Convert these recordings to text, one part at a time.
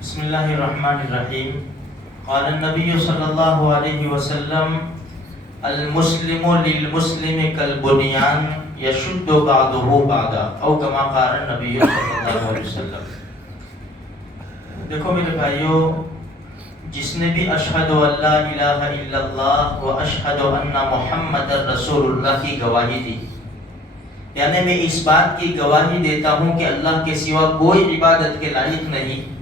بسم اللہ الرحمن الرحیم. قال النبی صلی اللہ علیہ وسلم المسلم للمسلم کالبنیان یشد بعضہ بعضا او کما قال النبی صلی اللہ علیہ وسلم. دیکھو میرے بھائیو، جس نے بھی اشہد ان لا الہ الا اللہ و اشہد ان محمد رسول اللہ کی گواہی دی، یعنی میں اس بات کی گواہی دیتا ہوں کہ اللہ کے سوا کوئی عبادت کے لائق نہیں،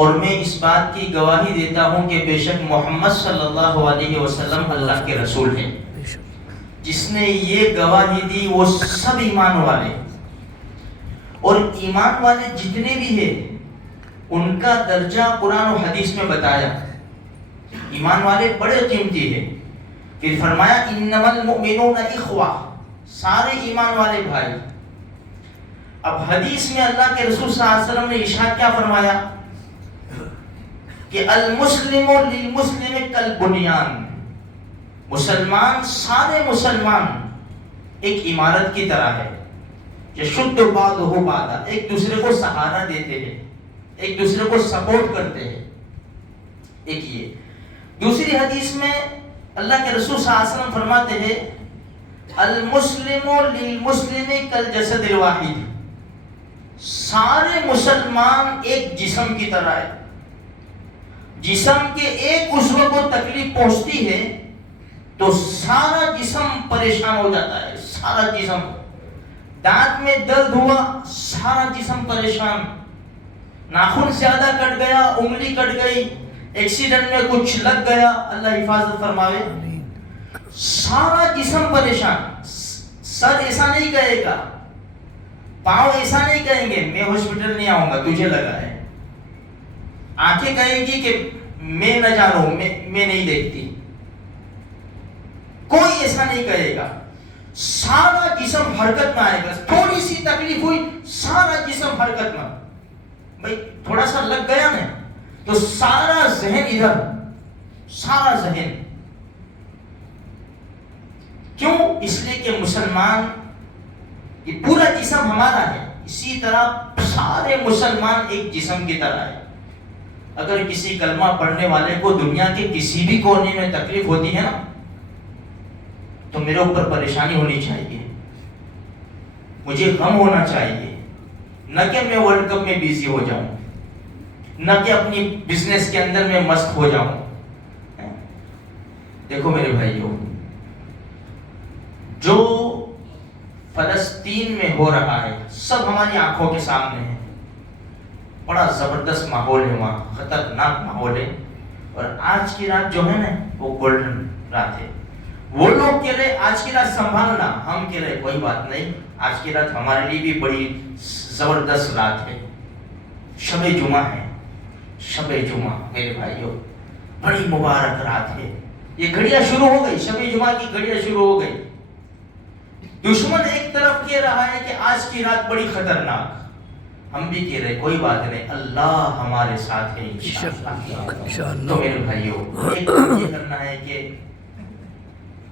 اور میں اس بات کی گواہی دیتا ہوں کہ بے شک محمد صلی اللہ علیہ وسلم اللہ کے رسول ہیں. جس نے یہ گواہی دی وہ سب ایمان والے، اور ایمان والے جتنے بھی ہیں ان کا درجہ قرآن و حدیث میں بتایا. ایمان والے بڑے قیمتی ہیں. پھر فرمایا انما المؤمنون اخوہ، سارے ایمان والے بھائی. اب حدیث میں اللہ کے رسول صلی اللہ علیہ وسلم نے ارشاد کیا فرمایا کہ المسلم للمسلم کالبنیان، مسلمان سارے مسلمان ایک عمارت کی طرح ہے. یشد بعضہ بعضا، ایک دوسرے کو سہارا دیتے ہیں، ایک دوسرے کو سپورٹ کرتے ہیں. ایک یہ. دوسری حدیث میں اللہ کے رسول صلی اللہ علیہ وسلم فرماتے ہیں المسلم للمسلم کالجسد الواحد، سارے مسلمان ایک جسم کی طرح ہے. جسم کے ایک عضو کو تکلیف پہنچتی ہے تو سارا جسم پریشان ہو جاتا ہے. سارا جسم، دانت میں درد ہوا سارا جسم پریشان، ناخن زیادہ کٹ گیا، انگلی کٹ گئی، ایکسیڈنٹ میں کچھ لگ گیا، اللہ حفاظت فرماوے، سارا جسم پریشان. سر ایسا نہیں کہے گا، پاؤں ایسا نہیں کہیں گے میں ہاسپٹل نہیں آؤں گا تجھے لگا ہے. آنکھیں کہیں گی کہ میں نہ جانوں، میں نہیں دیکھتی. کوئی ایسا نہیں کہے گا. سارا جسم حرکت میں آئے گا. تھوڑی سی تکلیف ہوئی سارا جسم حرکت میں. بھائی تھوڑا سا لگ گیا نا تو سارا ذہن ادھر، سارا ذہن. کیوں؟ اس لیے کہ مسلمان، یہ پورا جسم ہمارا ہے. اسی طرح سارے مسلمان ایک جسم کی طرح ہے. اگر کسی کلمہ پڑھنے والے کو دنیا کے کسی بھی کونے میں تکلیف ہوتی ہے نا تو میرے اوپر پریشانی ہونی چاہیے، مجھے غم ہونا چاہیے. نہ کہ میں ورلڈ کپ میں بیزی ہو جاؤں، نہ کہ اپنی بزنس کے اندر میں مست ہو جاؤں. دیکھو میرے بھائیوں، جو فلسطین میں ہو رہا ہے سب ہماری آنکھوں کے سامنے ہے. بڑا زبردست ماحول ہے وہاں، خطرناک ماحول ہے. اور آج کی رات جو ہے نا وہ گولڈن رات ہے. وہ لوگ کہہ رہے آج کی رات سنبھالنا، ہم کہہ رہے کوئی بات نہیں، آج کی رات ہمارے لیے بھی بڑی زبردست رات ہے. شب جمعہ ہے، شب جمعہ میرے بھائیوں بڑی مبارک رات ہے. یہ گھڑیاں شروع ہو گئی، شب جمعہ کی گھڑیاں شروع ہو گئی. دشمن ایک طرف کہہ رہا ہے کہ آج کی رات بڑی خطرناک، ہم بھی کہہ رہے کوئی بات نہیں، اللہ ہمارے ساتھ ہے انشاءاللہ. تو میرے بھائیوں ایک یہ کرنا ہے کہ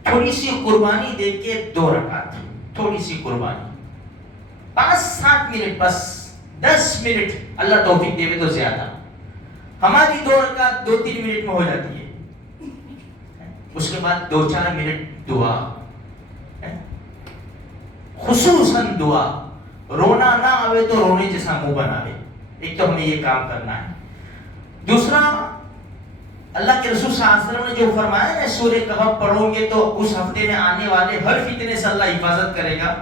تھوڑی سی قربانی دے کے 2 رکعت، تھوڑی سی قربانی، 5-7 منٹ، بس 10 منٹ، اللہ توفیق دے تو زیادہ. ہماری 2 رکعت 2-3 منٹ میں ہو جاتی ہے. اس کے بعد 2-4 منٹ دعا، خصوصاً دعا. رونا نہ آوے تو رونے جیسا منہ بناوے. ایک تو ہمیں یہ کام کرنا ہے. دوسرا، اللہ کے رسول صلی اللہ علیہ وسلم نے جو فرمایا ہے سورہ کہف پڑھو گے تو اس ہفتے میں آنے والے ہر فتنے سے اللہ حفاظت کرے گا.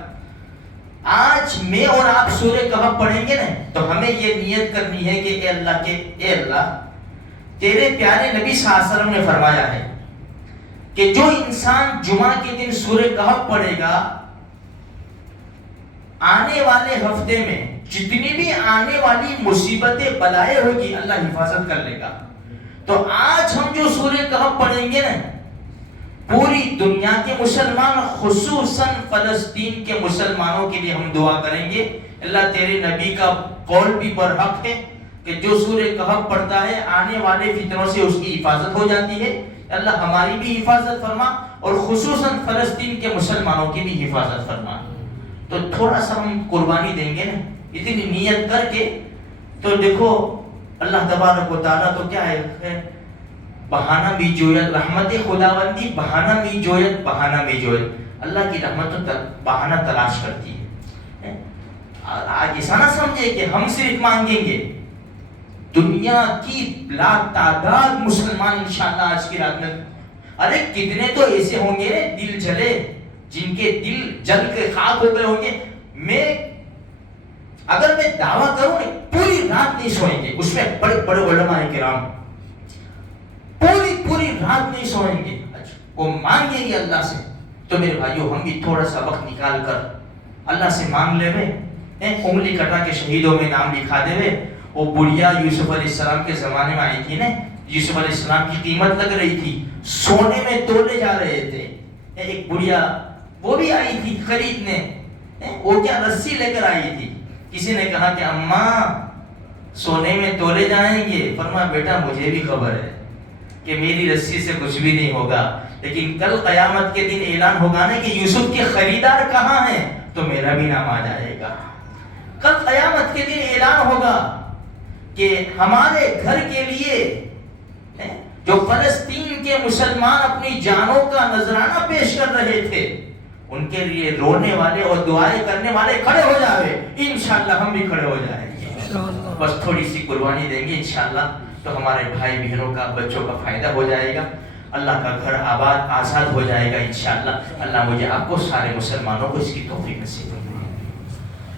آج میں اور آپ سورہ کہف پڑھیں گے نا تو ہمیں یہ نیت کرنی ہے کہ اے اللہ تیرے پیارے نبی صلی اللہ علیہ وسلم نے فرمایا ہے کہ جو انسان جمعہ کے دن سورہ کہف پڑھے گا آنے والے ہفتے میں جتنی بھی آنے والی مصیبتیں بلائیں ہوگی اللہ حفاظت کر لے گا. تو آج ہم جو سورہ کہف پڑھیں گے نا پوری دنیا کے مسلمان، خصوصاً فلسطین کے مسلمانوں کے لیے ہم دعا کریں گے. اللہ تیرے نبی کا قول بھی برحق ہے کہ جو سورہ کہف پڑھتا ہے آنے والے فتنوں سے اس کی حفاظت ہو جاتی ہے. اللہ ہماری بھی حفاظت فرما اور خصوصاً فلسطین کے مسلمانوں کی بھی حفاظت فرما. تو تھوڑا سا ہم قربانی دیں گے نا اتنی نیت کر کے. تو دیکھو اللہ تبارک و تعالیٰ تو کیا ہے، بہانہ می جوید رحمت خداوندی، بہانہ می جوید، بہانہ می جوید، اللہ کی رحمت تو بہانہ تلاش کرتی ہے۔ آج ایسا نہ سمجھے کہ ہم صرف مانگیں گے، دنیا کی لا تعداد مسلمان انشاءاللہ آج کی رات میں، ارے کتنے تو ایسے ہوں گے دل جلے، جن کے دل جل کے خاک ہو گئے ہوں گے، اگر میں دعویٰ کروں پوری رات نہیں سوئیں گے، اس میں بڑے بڑے علماء کرام پوری رات نہیں سوئیں گے، وہ مانگیں گے اللہ سے۔ تو میرے بھائیو ہم بھی تھوڑا سا وقت نکال کر اللہ سے مانگ لے وے، انگلی کٹا کے شہیدوں میں نام لکھا دے وے۔ وہ بڑھیا یوسف علیہ السلام کے زمانے میں آئی تھی نا، یوسف علیہ السلام کی قیمت لگ رہی تھی، سونے میں تولے جا رہے تھے، ایک بڑھیا وہ بھی آئی تھی خریدنے، وہ کیا رسی لے کر آئی تھی، کسی نے کہا کہ اماں سونے میں تولے جائیں گے، فرمایا بیٹا مجھے بھی خبر ہے کہ میری رسی سے کچھ بھی نہیں ہوگا، لیکن کل قیامت کے دن اعلان ہوگا نا کہ یوسف کے خریدار کہاں ہیں، تو میرا بھی نام آ جائے گا۔ کل قیامت کے دن اعلان ہوگا کہ ہمارے گھر کے لیے جو فلسطین کے مسلمان اپنی جانوں کا نذرانہ پیش کر رہے تھے، ان کے لیے رونے والے اور دعائیں کرنے والے کھڑے ہو جائے، انشاءاللہ ہم بھی کھڑے ہو جائیں گے، بس تھوڑی سی قربانی دیں گے انشاءاللہ، تو ہمارے بھائی بہنوں کا بچوں کا فائدہ ہو جائے گا، اللہ کا گھر آباد آزاد ہو جائے گا انشاءاللہ۔ اللہ مجھے آپ کو سارے مسلمانوں کو اس کی توفیق نصیب